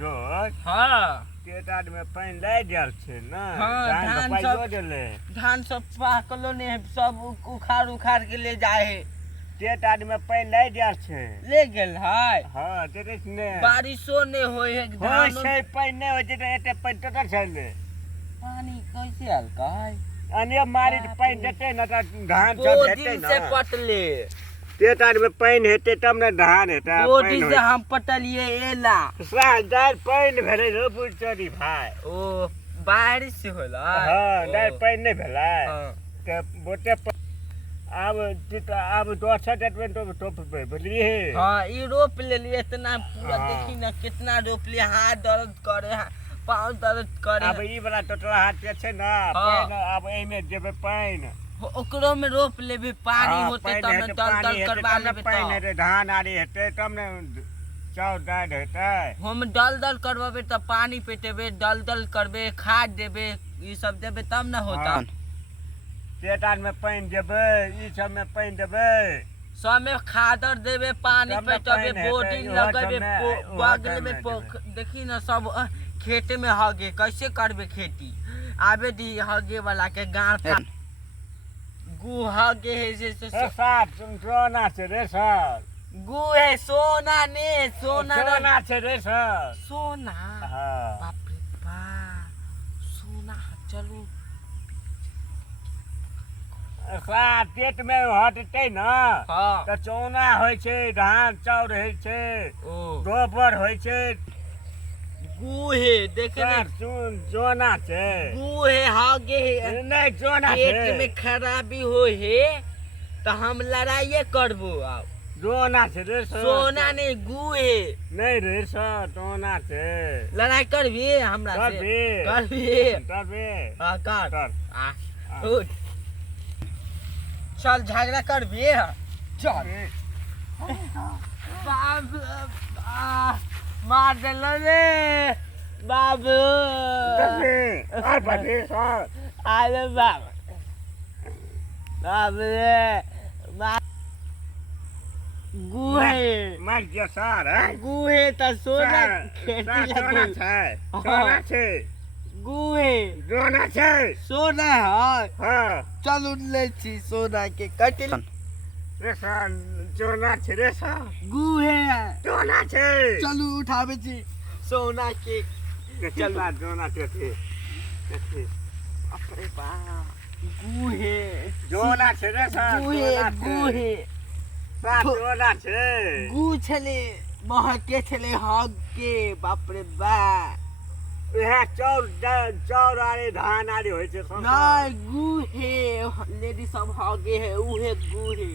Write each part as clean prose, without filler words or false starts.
दोस्त हाँ टेटाड में पानी लाई दियल छे ना। हाँ, धान धान सब सब- देले धान सब पाकलो ने सब उखाड़ उखाड़ के ले जाए है टेटाड में पानी लाई दियल छे। ले गेल है हाँ देखे ने बारिशो ने होय है हो धान छै पानी नहीं हो जे एते पानी टटर छले। पानी कैसे हल्का है अने मारी त पानी देते न त धान सब दो हेते दिन न। से पटले टेटाड में पानी हेते तब न धान हेता। दो दिन से हम पटलिए एला दार पानी भेले रो बुचरी भाई। ओ बारिश से होला हाँ दार पानी नहीं भेला हाँ त बोटे अब अब 62 में तो बोली है। हाँ ये रोप ले लिए इतना पूरा हाँ। देखी ना कितना रोप लिए हाथ दर्द करे पाँव दर्द करे अब ई वाला टोटला हाथ पे छे ना हाँ। पानी अब एमे जेबे पानी ओकरो में रोप लेबे पानी होते तब न दल दल करवा लेबे पानी तो हेते धान आरी हेते तब ने चाउर दाल हेते। हम दल दल करवाबे तब पानी पेटेबे दल दल करबे खाद देबे ये सब देबे तब न होता हाँ। टेटाड में पानी देबे ई सब में पानी देबे सब में खादर देबे पानी सब में पेटबे पानी बोर्डिंग हेतै, लगेबे ओहो बगल सब में में देखी ना सब खेते में हगे कैसे करबे खेती आबे दी हगे वाला के गांठ गु हगे है जैसे ए साथ तुम सोना छे रे सर। गु है सोना ने सोना सोना छे रे सर। सोना हाँ बाप रे बाप सोना चलू साथ पेट में हटते न हाँ त चौना होय छे धान चाउर होय छे ओ गोबर होय छे। गु है देखे ना सर सुन जोना छे गु है हगे है नहीं जोना पेट छे में खराबी हो है तो हम लड़ाइए करबो अब जोना छे रे सर। सोना ने गु है नहीं रे सर सोना छे। लड़ाई करबी हमरा से करबी। करबी तबे हाँ कर कर आ उठ चल झगड़ा करबी चल बाब मार देलो रे बाबू आ बटे सर अरे बाब बाब रे मार गुहे मार जे सर है गुहे त सोना खेती सोना लगल छे सोना छे गुहे जोना छे। सोना है हाँ चल ले छी सोना के कटिल रे सर जोना छे रे सर गुहे जोना छे। चलू उठावे छी सोना के चल बात जोना छे अपरे बा गुहे जोना छे रे सर गुहे गुहे सर जोना छे। गु छले महके छले हगे बाप रे बा यह चाउर आरे धान आरे होय छे सब। नहीं गुहे लेडी सब हगे है उहे गुहे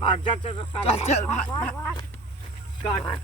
भाग जा चल चल चल भाग, भाग। काट